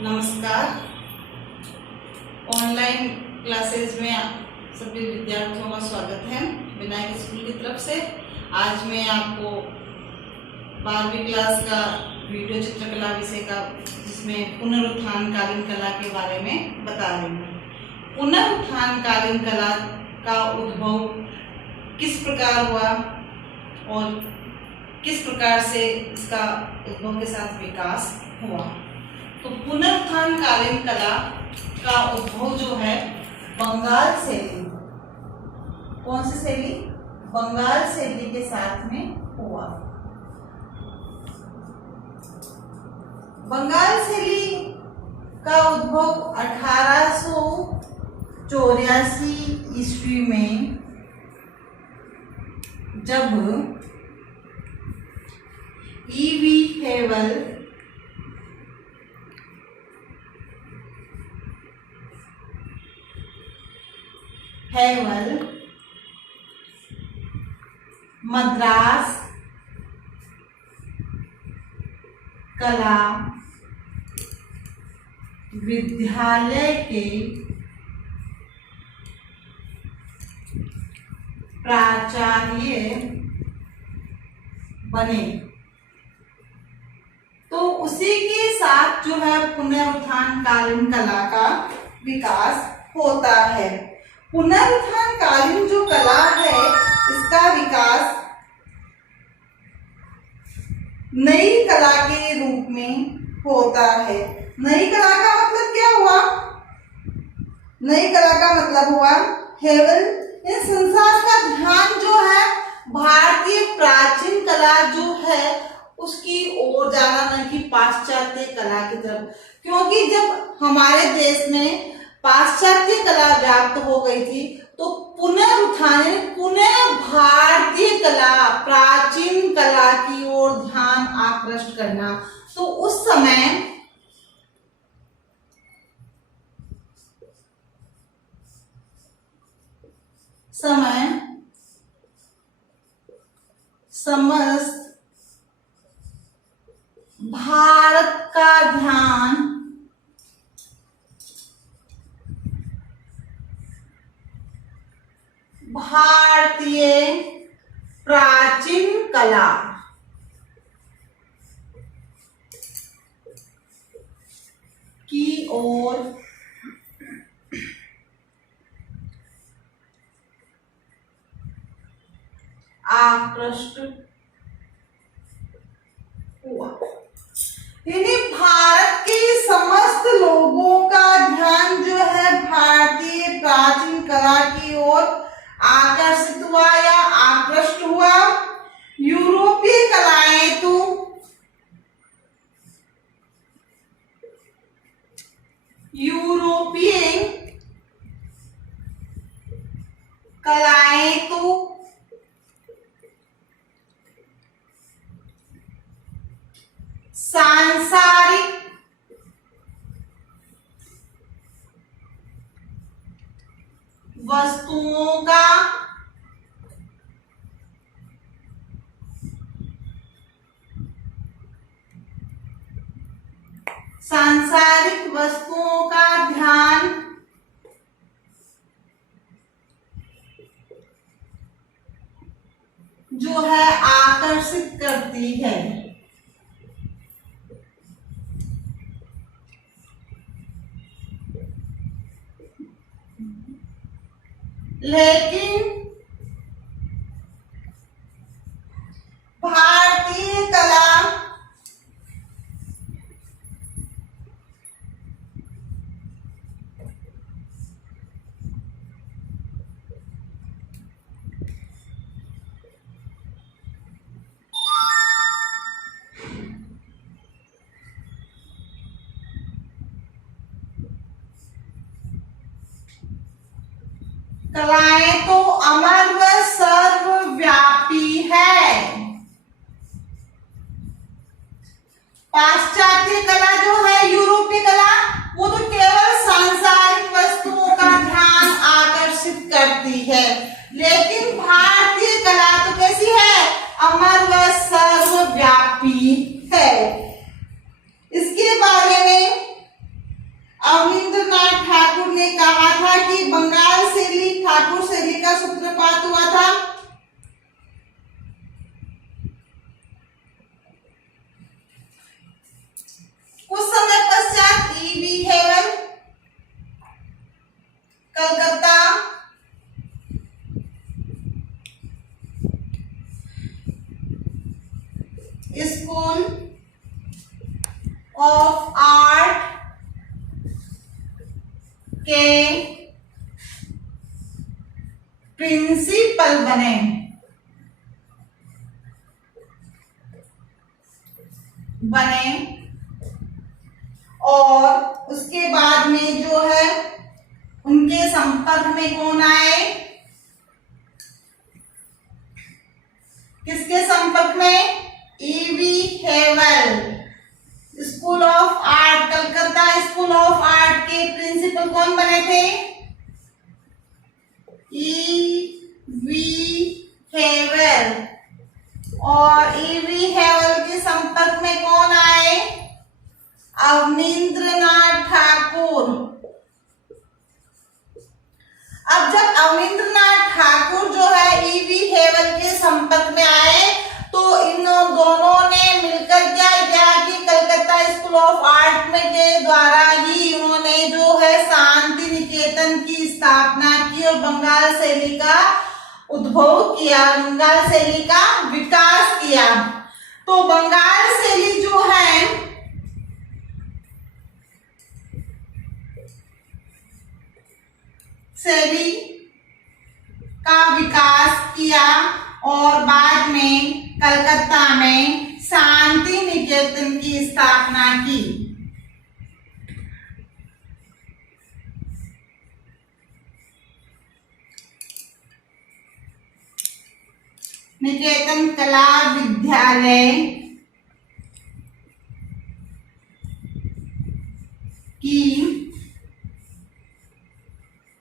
नमस्कार। Online classes में सभी विद्यार्थियों का स्वागत है विनायक स्कूल की तरफ से। आज मैं आपको 12वीं क्लास का वीडियो चित्रकला विषय का, जिसमें पुनरुत्थानकालीन कला के बारे में बता रही हूँ। पुनरुत्थानकालीन कला का उद्भव किस प्रकार हुआ और किस प्रकार से इसका उद्भव के साथ विकास हुआ। तो पुनरुत्थानकालीन कला का उद्भव जो है बंगाल शैली, कौन सी शैली? बंगाल शैली के साथ में हुआ। बंगाल शैली का उद्भव 1884 ईस्वी में, जब E.V. हेवल मद्रास कला विद्यालय के प्राचार्य बने। तो उसी के साथ जो है पुनरुत्थानकालीन कला का विकास होता है। पुनरुत्थानकालीन जो कला है, इसका विकास नई कला के रूप में होता है। नई कला का मतलब क्या हुआ? नई कला का मतलब हुआ हेवल इन संसार का ध्यान जो है भारतीय प्राचीन कला जो है उसकी ओर जाना, न कि पाश्चात्य कला की तरफ। क्योंकि जब हमारे देश में पाश्चात्य कला व्याप्त हो गई थी, तो पुनरुत्थान पुनः भारतीय कला, प्राचीन कला की ओर ध्यान आकृष्ट करना। तो उस समय समस्त भारत का ध्यान भारतीय प्राचीन कला की ओर आकृष्ट हुआ। यानी भारत के समस्त लोगों का ध्यान जो है भारतीय प्राचीन कला की ओर आकर्षित हुआ या आकृष्ट हुआ। यूरोपीय कलाएं तो सांसारिक वस्तुओं का ध्यान जो है आकर्षित करती है। लेकिन भारतीय कला कलाएं तो अमर व सर्वव्यापी है। पाश्चात्य कला जो है, यूरोपीय कला, वो तो केवल सांसारिक वस्तुओं का ध्यान आकर्षित करती है। लेकिन भारतीय कला तो कैसी है? अमर व सर्वव्यापी है। इसके बारे में के प्रिंसिपल बने। और उसके बाद में जो है उनके संपर्क में कौन आए? किसके संपर्क में? E V Havell, school of art, Calcutta school of art के प्रिंसिपल कौन बने थे? E V Havell. और ईवी हेवल के संपर्क में कौन आए? अवनींद्रनाथ ठाकुर। अब जब अवनींद्रनाथ ठाकुर जो है ईवी हेवल के संपर्क में आए तो इन दोनों ने मिलकर क्या किया कि कलकत्ता स्कूल ऑफ आर्ट में के द्वारा ही उन्होंने जो है शांति निकेतन की स्थापना की और बंगाल शैली का उद्भव किया, बंगाल शैली का विकास किया। तो बंगाल शैली जो है शैली का विकास किया और बाद में कलकत्ता में शांति निकेतन की स्थापना की। निकेतन कला विद्यालय की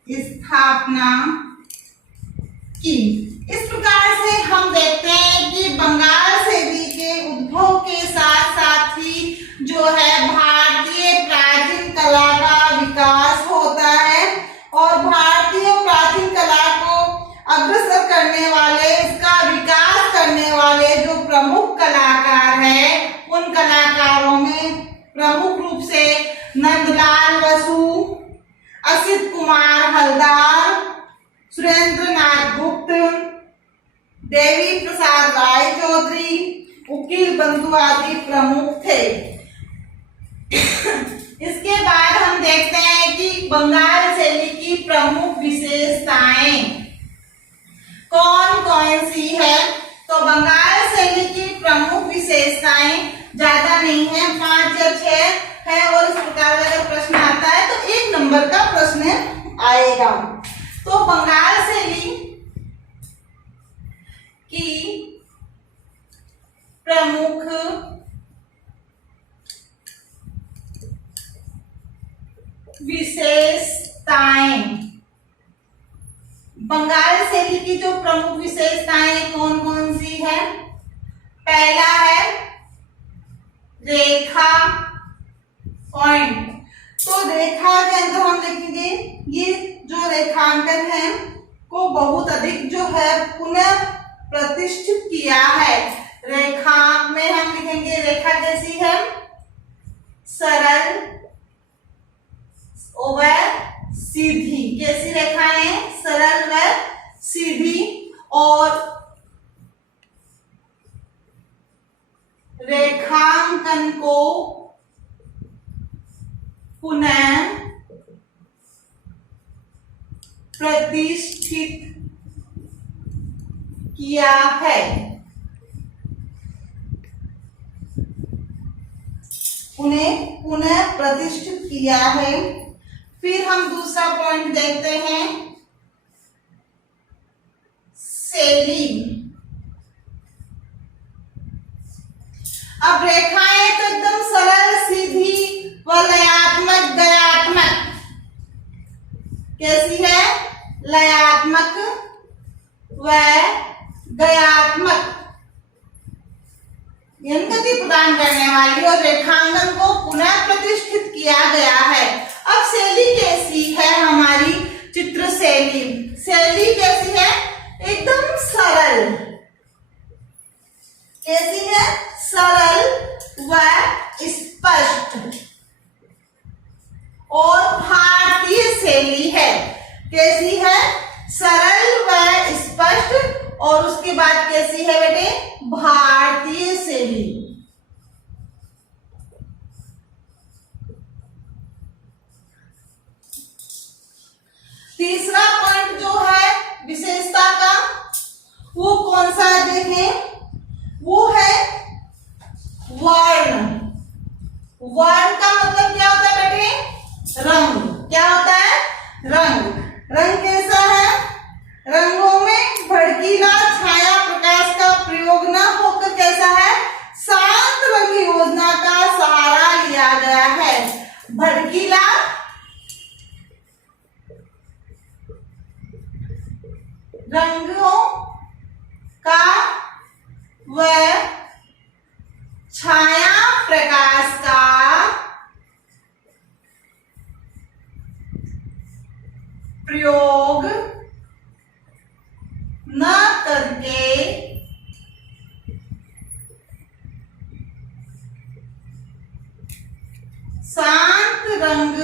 स्थापना की। इस प्रकार से हम देखते हैं कि बंगाल शैली के उद्भव के साथ साथ ही जो है भारतीय प्राचीन कला का विकास होता है और भारतीय प्राचीन कला को अग्रसर करने वाले, इसका विकास करने वाले जो प्रमुख कलाकार हैं उन कलाकारों में प्रमुख रूप से नंदलाल बसु, असित कुमार हलदार, सुरेंद्र नाथ गुप्त, देवी प्रसाद राय चौधरी, उकील बंधु आदि प्रमुख थे। इसके बाद हम देखते हैं कि बंगाल शैली की प्रमुख विशेषताएं कौन कौन सी है। तो बंगाल शैली की प्रमुख विशेषताएं ज्यादा नहीं है, 5 या 6 है और इस प्रकार का अगर प्रश्न आता है तो 1 नंबर का प्रश्न आएगा। तो बंगाल शैली की प्रमुख विशेषताएं, बंगाल शैली की जो प्रमुख विशेषताएं कौन कौन सी है? पहला है रेखा पॉइंट। तो रेखा के अंदर हम लिखेंगे ये जो रेखांकन है को बहुत अधिक जो है पुनः प्रतिष्ठित किया है। रेखा में हम लिखेंगे रेखा कैसी है? सरल व सीधी। कैसी रेखाएं? सरल व सीधी। और रेखांकन को पुनः प्रतिष्ठित किया है। उन्हें पुनः प्रतिष्ठित किया है। फिर हम दूसरा पॉइंट देखते हैं शैली। अब रेखाएं तो एकदम सरल सीधी व लयात्मक गयात्मक। कैसी है? लयात्मक व गयात्मक, गति प्रदान करने वाली और रेखांकन को पुनः प्रतिष्ठित किया गया है। अब शैली कैसी है हमारी? चित्र शैली। शैली कैसी है? एकदम सरल। कैसी है? सरल व स्पष्ट और भारतीय शैली है। कैसी है? सरल व स्पष्ट और उसके बाद कैसी है बेटे? भारतीय शैली। देखें वो है वर्ण। वर्ण का मतलब क्या होता है बेटे? रंग। क्या होता है? रंग। रंग कैसा है? रंगों में भड़कीला छाया प्रकाश का प्रयोग न होकर कैसा है? शांत रंग योजना का सहारा लिया गया है। भड़कीला रंगों का व छाया प्रकाश का प्रयोग न करके शांत रंग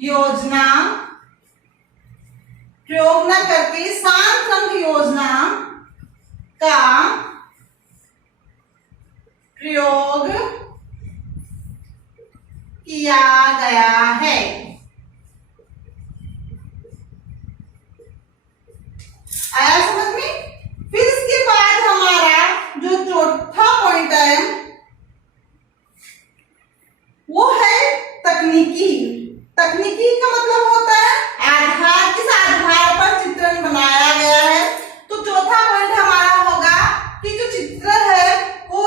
योजना प्रयोग न करके शांत रंग योजना का प्रयोग किया गया है। आया समझ में? फिर इसके बाद हमारा जो चौथा पॉइंट है वो है तकनीकी। तकनीकी का मतलब होता है आधार, किस आधार पर चित्रण बनाया गया है। तो चौथा पॉइंट हमारा होगा कि जो चित्र है वो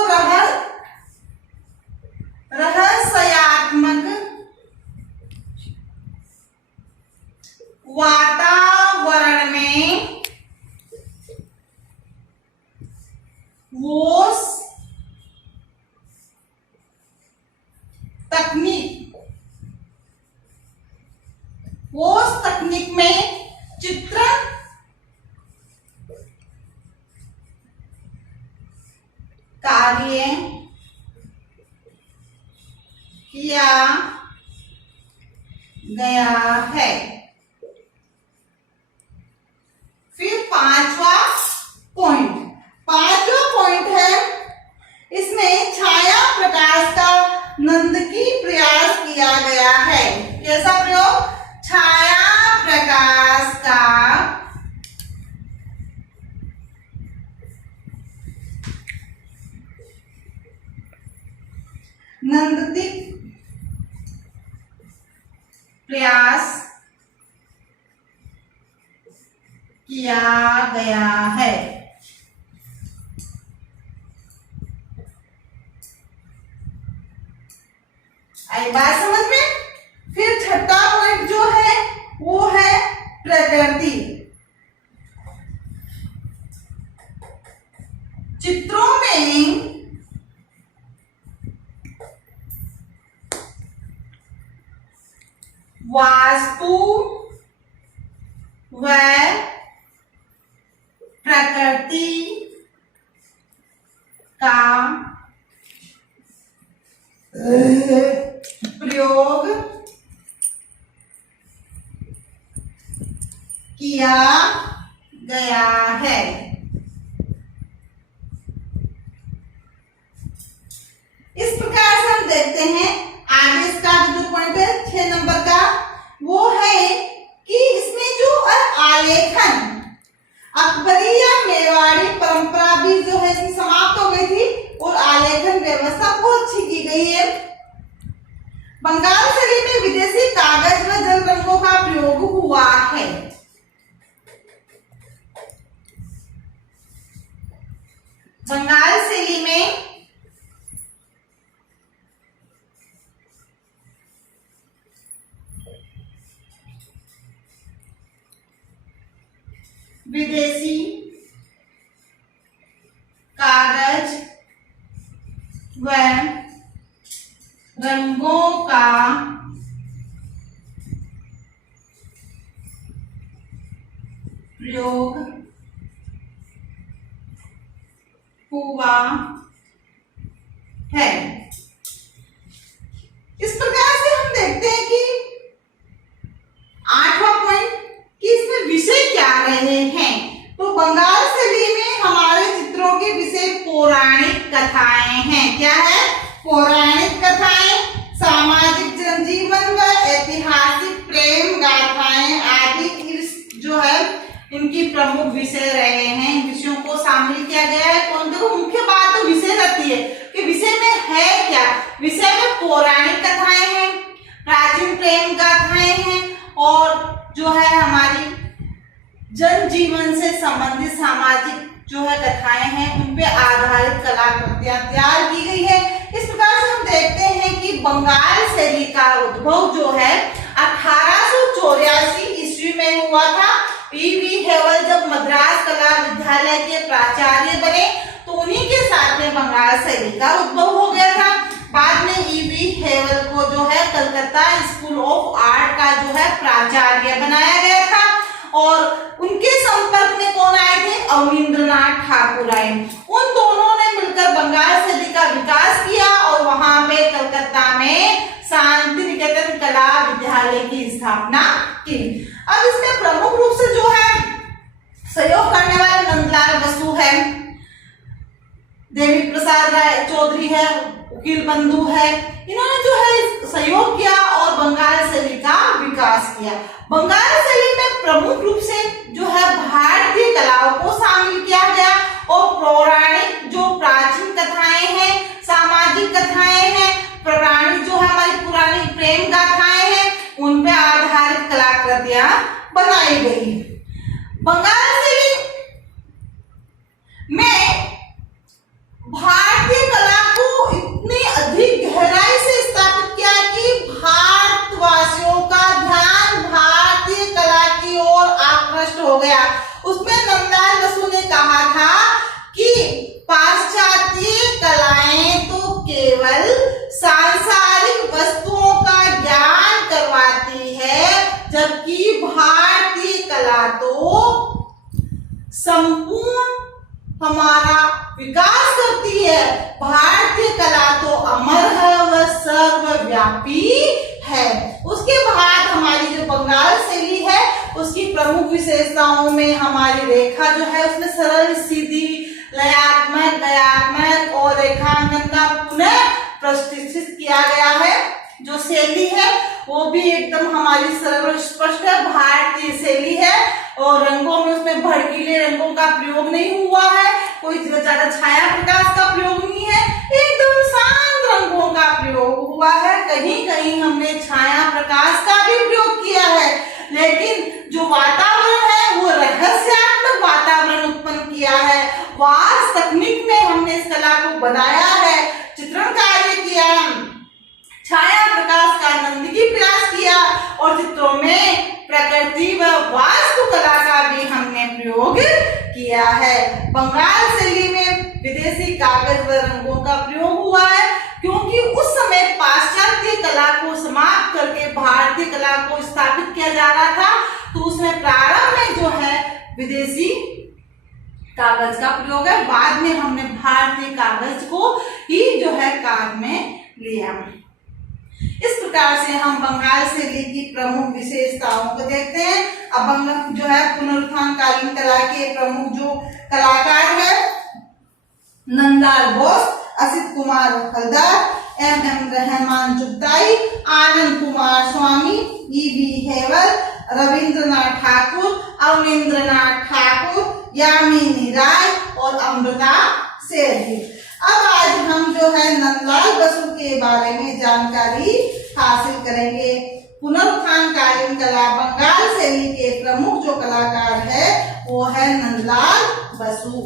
रहस्यात्मक वातावरण में वो तकनीक में चित्रण कार्य किया गया है। फिर पांचवा पॉइंट है इसमें छाया प्रकाश का नंदकी प्रयास किया गया है। कैसा प्रयोग? छाया प्रकाश का नंदकी प्रयास किया गया है। आई बात समझ में? फिर छठा पॉइंट जो है वो है प्रकृति। चित्रों में वास्तु व प्रकृति का प्रयोग किया गया है। इस प्रकार से हम देखते हैं आगे इसका जो पॉइंट है 6 नंबर का वो है कि इसमें जो आलेखन अकबरी या मेवाड़ी परंपरा भी जो है इसमें समाप्त हो गई थी और आलेखन व्यवस्था बहुत अच्छी की गई है। बंगाल शैली में विदेशी कागज व जल रंगों का प्रयोग हुआ है। बंगाल शैली में विदेशी कागज व रंगों का प्रयोग हुआ है। इस प्रकार से हम देखते हैं कि 8वां पॉइंट कि इसमें विषय क्या रहे हैं। तो बंगाल शैली में हमारे चित्रों के विषय पौराणिक कथाएं हैं। क्या है? पौराणिक कथाएं, सामाजिक जनजीवन व ऐतिहासिक प्रेम गाथाएं आदि जो है इनकी प्रमुख विषय रहे हैं। इन विषयों को शामिल किया गया है। कौन, देखो मुख्य बात तो विषय रहती है कि विषय में है क्या। विषय में पौराणिक कथाएं हैं, प्राचीन प्रेम गाथाएं हैं और जो है हमारी जनजीवन से संबंधित सामाजिक जो है कथाएं हैं, उन पे आधारित कलाकृतियां तैयार की गई है। इस प्रकार से हम देखते हैं कि बंगाल शैली का उद्भव जो है 1884 ईस्वी में हुआ था। ईवी हेवल जब मद्रास कला विद्यालय के प्राचार्य बने तो उन्हीं के साथ में बंगाल शैली का उद्भव हो गया था। बाद में ईवी हेवल को जो है कलकत्ता स्कूल ऑफ आर्ट का जो है प्राचार्य बनाया गया था और उनके संपर्क में कौन आए थे, अवनींद्रनाथ ठाकुर आए। उन दोनों ने मिलकर बंगाल शैली का विकास किया और वहां पे कलकत्ता में शांति निकेतन कला विद्यालय की स्थापना की। अब इसमें प्रमुख रूप से जो है सहयोग करने वाले नंदलाल बसु है, देवी प्रसाद राय चौधरी है, उकील बंधु है। इन्होंने जो है सहयोग किया और बंगाल शैली का विकास किया। बंगाल शैली में प्रमुख रूप से जो है भारतीय कलाओं को शामिल किया गया और पौराणिक जो प्राचीन कथाएं हैं, सामाजिक कथाएं हैं, पौराणिक जो है हमारी पुरानी प्रेम गाथाएं हैं, उन पे आधारित कलाकृतियां बनाई गई। बंगाल शैली में भारतीय कला को इतनी अधिक गहराई से स्थापित किया कि भारतवासियों का ध्यान भारतीय कला की ओर आकृष्ट हो गया। उसमें नंदलाल बसु ने कहा था कि पाश्चात्य कलाएं तो केवल सांसारिक वस्तुओं का ज्ञान करवाती है, जबकि भारतीय कला तो संपूर्ण हमारा विकास करती है। भारतीय कला तो अमर है, वह सर्वव्यापी है। उसके बाद हमारी जो बंगाल शैली है उसकी प्रमुख विशेषताओं में हमारी रेखा जो है उसमें सरल, सीधी, लयात्मक, गयात्मक और रेखांकन का पुनः प्रतिष्ठित किया गया है। जो शैली है वो भी एकदम हमारी सरल स्पष्ट है, भारतीय शैली है और रंगों में उसमें भड़कीले रंगों का प्रयोग नहीं हुआ है, कोई ज्यादा छाया प्रकाश का प्रयोग नहीं है, एकदम शांत रंगों का प्रयोग हुआ है। कहीं कहीं हमने छाया प्रकाश का भी प्रयोग किया है, लेकिन जो वातावरण है वो रहस्यात्मक वातावरण उत्पन्न किया है। वास तकनीक में हमने इस कला को बनाया है, चित्रण कार्य किया, छाया प्रकाश का आनंदी प्रयास किया और चित्रों में प्रकृति व वास्तुकला का भी हमने प्रयोग किया है। बंगाल शैली में विदेशी कागज व रंगों का प्रयोग हुआ है क्योंकि उस समय पाश्चात्य कला को समाप्त करके भारतीय कला को स्थापित किया जा रहा था, तो उसमें प्रारंभ में जो है विदेशी कागज का प्रयोग है। बाद में हमने भारतीय कागज को ही जो है काम में लिया। इस प्रकार से हम बंगाल शैली की प्रमुख विशेषताओं को देखते हैं। अब जो है पुनरुत्थान कालीन कला के प्रमुख जो कलाकार है नंदलाल बोस, असित कुमार हलदर, एम रहमान जुगताई, आनंद कुमार स्वामी, ईवी हेवल, रविंद्रनाथ ठाकुर, अवनींद्रनाथ ठाकुर, यामिनी राय और अमृता शेरगिल। अब आज हम जो है नंदलाल बसु के बारे में जानकारी हासिल करेंगे। पुनरुत्थान कालीन कला बंगाल शैली के प्रमुख जो कलाकार है वो है नंदलाल बसु।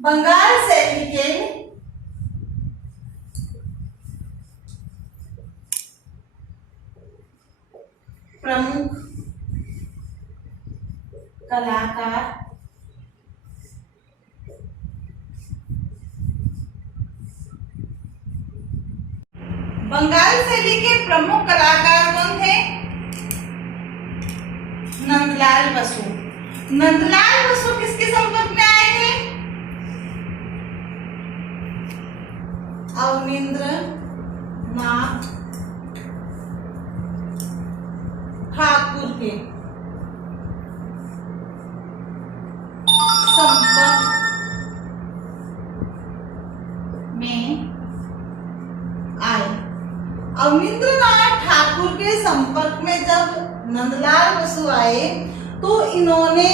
बंगाल शैली के प्रमुख कलाकार बंगाल शैली के प्रमुख कलाकार कौन थे? नंदलाल बसु। नंदलाल बसु किसके संपर्क में आए थे? अवनींद्रनाथ ठाकुर के। संपर्क में आए। अवनींद्रनाथ ठाकुर के संपर्क में जब नंदलाल बसु आए तो इन्होंने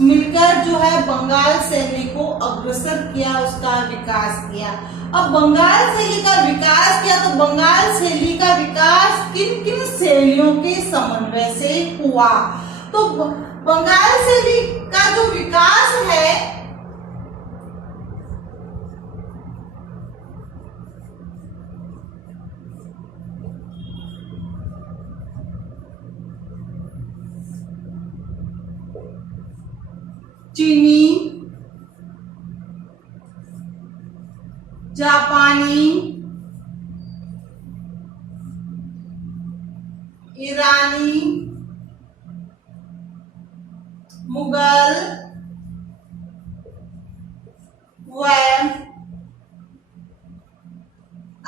मिलकर जो है बंगाल शैली को अग्रसर किया, उसका विकास किया। अब बंगाल शैली का विकास किया तो बंगाल शैली का विकास किन किन शैलियों के समन्वय से हुआ? तो बंगाल शैली का जो विकास है चीनी, जापानी, ईरानी, मुगल व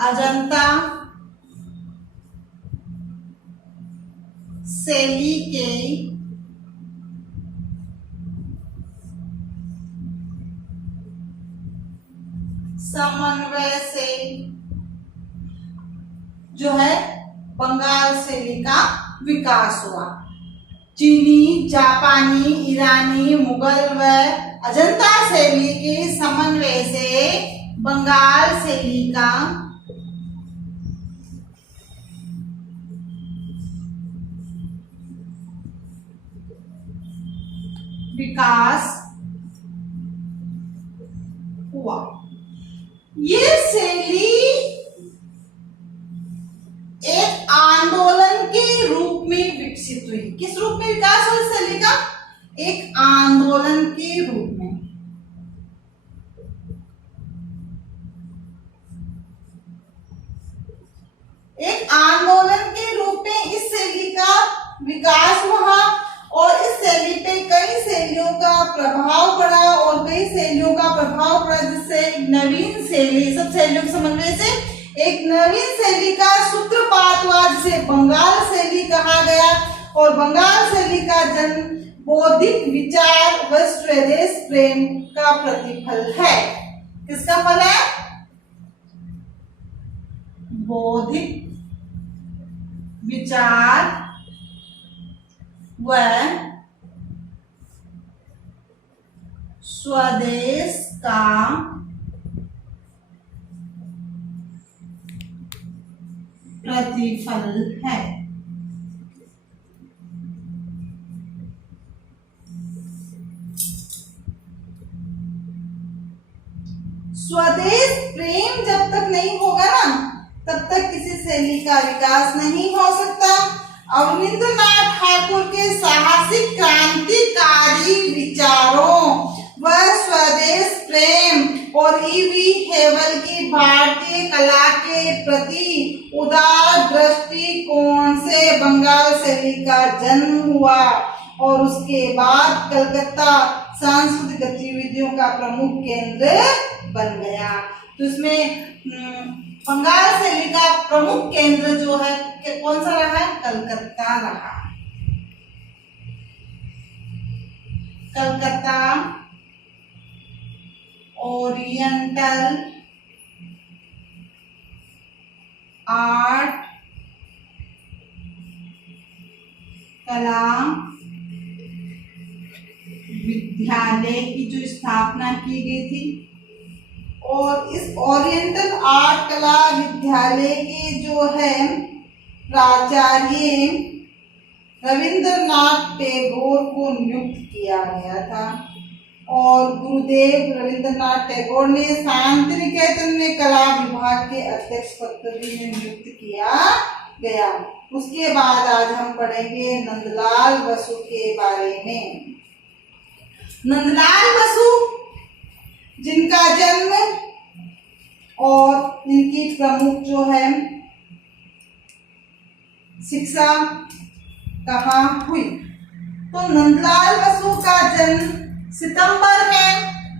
अजंता शैली के समन्वय से जो है बंगाल शैली का विकास हुआ। चीनी, जापानी, ईरानी, मुगल व अजंता शैली के समन्वय से बंगाल शैली का विकास हुआ। ये शैली एक आंदोलन के रूप में विकसित हुई। किस रूप में विकास हुआ इस शैली का? एक आंदोलन के रूप में। एक आंदोलन के रूप में इस शैली का विकास हुआ और इस शैली पे कई शैलियों का प्रभाव पड़ा और कई शैलियों का प्रभाव पड़ा, जिससे नवीन शैली, सब शैलियों के समन्वय से एक नवीन शैली का सूत्रपात हुआ, जिसे बंगाल शैली कहा गया। और बंगाल शैली का जन्म बौद्धिक विचार व स्वदेश प्रेम का प्रतिफल है। किसका फल है? बौद्धिक विचार व स्वदेश का प्रतिफल है। स्वदेश प्रेम जब तक नहीं होगा ना, तब तक किसी शैली का विकास नहीं हो सकता। अवनींद्रनाथ ठाकुर के साहसिक क्रांतिकारी विचारों व स्वदेश प्रेम और ईवी हेवल की भारतीय कला के प्रति उदार दृष्टिकोण से बंगाल शैली का जन्म हुआ और उसके बाद कलकत्ता सांस्कृतिक गतिविधियों का प्रमुख केंद्र बन गया। तो इसमें बंगाल शैली का प्रमुख केंद्र जो है कौन सा रहा? कलकत्ता रहा। कलकत्ता ओरिएंटल आर्ट कला विद्यालय की जो स्थापना की गई थी और इस ओरिएंटल आर्ट कला विद्यालय के जो है प्राचार्य रविंद्रनाथ टैगोर को नियुक्त किया गया था और गुरुदेव रविंद्रनाथ टैगोर ने शांतिनिकेतन में कला विभाग के अध्यक्ष पदवी में नियुक्त किया गया। उसके बाद आज हम पढ़ेंगे नंदलाल बसु के बारे में। नंदलाल बसु जिनका जन्म और इनकी प्रमुख जो है शिक्षा कहाँ हुई? तो नंदलाल बसु का जन्म सितंबर में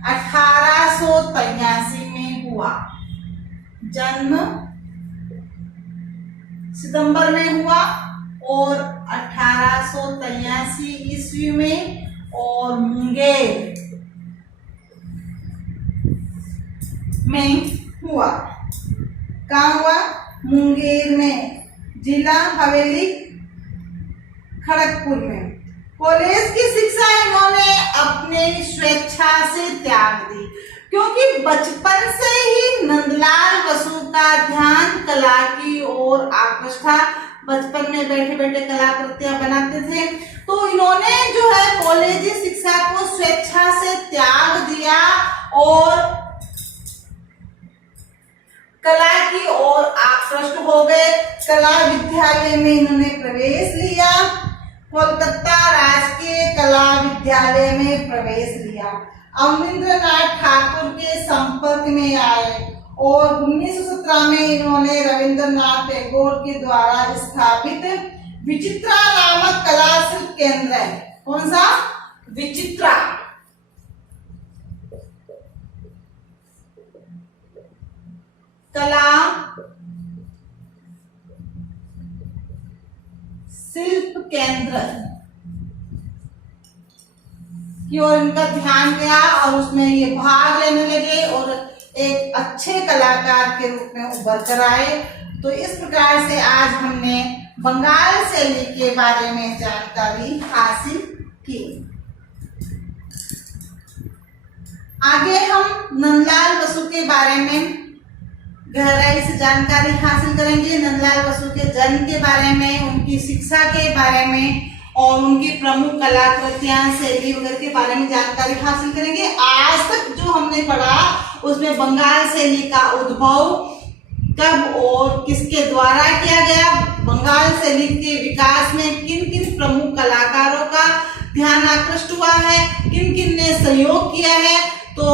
1883 में हुआ। जन्म सितंबर में हुआ और 1883 ईस्वी में और मुंगेर में हुआ। कहाँ हुआ? मुंगेर में, जिला हवेली खड़गपुर में। कॉलेज की शिक्षा इन्होंने अपने स्वेच्छा से त्याग दी, क्योंकि बचपन से ही नंदलाल बसु का ध्यान कला की ओर आकृष्ट था। बचपन में बैठे बैठे कलाकृतियां बनाते थे, तो इन्होंने जो है कॉलेज शिक्षा को स्वेच्छा से त्याग दिया और कला की ओर आकृष्ट हो गए। कला विद्यालय में इन्होंने प्रवेश लिया, कोलकाता राजकीय कला विद्यालय में प्रवेश लिया। अवनींद्रनाथ ठाकुर के संपर्क में आए और 1917 में इन्होंने रविंद्रनाथ टैगोर के द्वारा स्थापित विचित्रा नामक कला शिल्प केंद्र है। कौन सा? विचित्रा कला शिल्प केंद्र की ओर इनका ध्यान गया और उसमें ये भाग लेने लगे और एक अच्छे कलाकार के रूप में उभर कर आए। तो इस प्रकार से आज हमने बंगाल शैली के बारे में जानकारी हासिल की। आगे हम नंदलाल बसु के बारे में गहराई से जानकारी हासिल करेंगे। नंदलाल बसु के जन्म के बारे में, उनकी शिक्षा के बारे में और उनकी प्रमुख कलाकृतियां, शैली वगैरह के बारे में जानकारी हासिल करेंगे। आज तक जो हमने पढ़ा उसमें बंगाल शैली का उद्भव कब और किसके द्वारा किया गया, बंगाल शैली के विकास में किन किन प्रमुख कलाकारों का ध्यान आकृष्ट हुआ है, किन किन ने सहयोग किया है। तो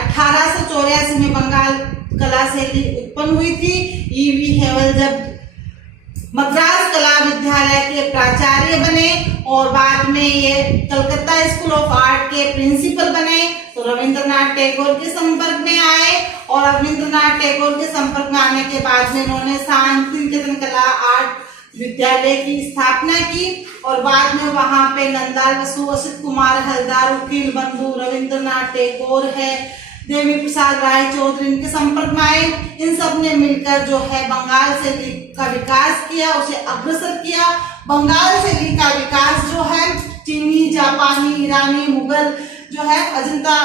1884 में बंगाल कला शैली उत्पन्न हुई थी। E.V. हेवल जब मद्रास कला विद्यालय के प्राचार्य बने और बाद में ये कलकत्ता स्कूल ऑफ आर्ट के प्रिंसिपल बने, तो रविंद्रनाथ टैगोर के संपर्क में आए और रविंद्रनाथ टैगोर के संपर्क में आने के बाद में इन्होंने शांति निकेतन कला आर्ट विद्यालय की स्थापना की और बाद में वहां पे नंदलाल बसु, असित कुमार हलदार, उकील बंधु, रविंद्रनाथ टैगोर है, देवी प्रसाद राय चौधरी इनके संपर्क में आए। इन सब ने मिलकर जो है बंगाल शैली का विकास किया, उसे अग्रसर किया। बंगाल शैली का विकास जो है चीनी, जापानी, ईरानी, मुगल जो है अजंता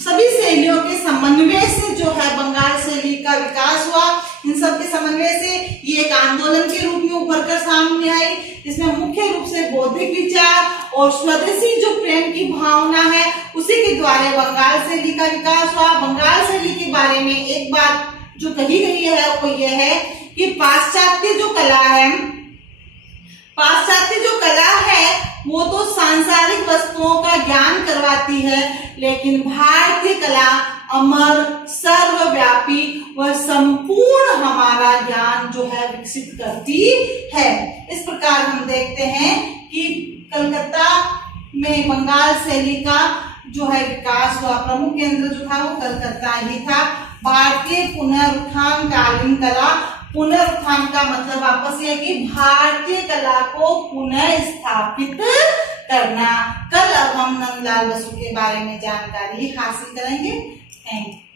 सभी शैलियों के समन्वय से जो है बंगाल शैली का विकास हुआ। इन सब के समन्वय से ये एक आंदोलन के रूप में उभर कर सामने आई। इसमें मुख्य रूप से बौद्धिक विचार और स्वदेशी जो प्रेम की भावना है उसी के द्वारा बंगाल शैली का विकास हुआ। बंगाल शैली के बारे में एक बात जो कही गई है वो यह है कि पाश्चात्य जो कला है वो तो सांसारिक वस्तुओं का ज्ञान करवाती है, लेकिन भारतीय कला अमर, सर्वव्यापी व संपूर्ण हमारा ज्ञान जो है विकसित करती है। इस प्रकार हम देखते हैं कि कलकत्ता में बंगाल शैली का जो है विकास हुआ। प्रमुख केंद्र जो था वो कलकत्ता ही था। भारतीय पुनरुत्थान कालीन कला, पुनरुत्थान का मतलब वापस यह कि भारतीय कला को पुनः स्थापित करना। कल अब हम नंदलाल बसु के बारे में जानकारी हासिल करेंगे। Thank you.